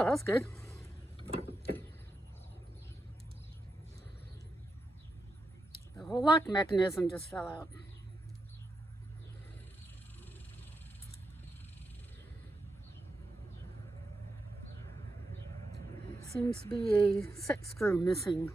Oh, that's good. The whole lock mechanism just fell out. Seems to be a set screw missing.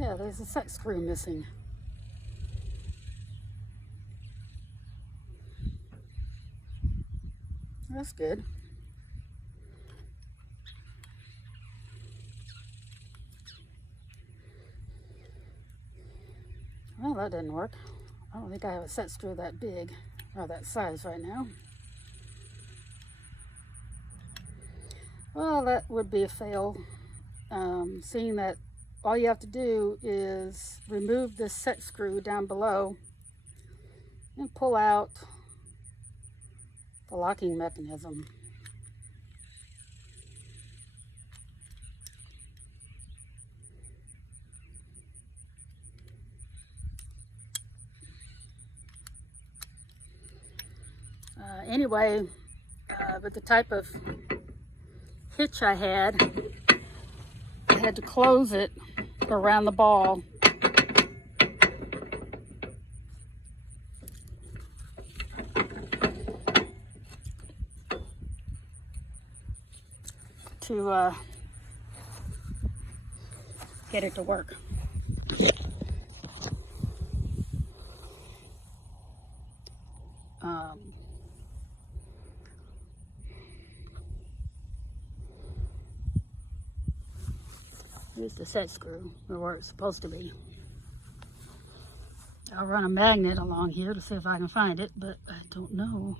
Yeah, there's a set screw missing. That's good. Well, that didn't work. I don't think I have a set screw that big or that size right now. Well, that would be a fail. Seeing that all you have to do is remove this set screw down below and pull out the locking mechanism. Anyway, with the type of hitch I had to close it around the ball. To get it to work. Here's the set screw, where it's supposed to be. I'll run a magnet along here to see if I can find it, but I don't know.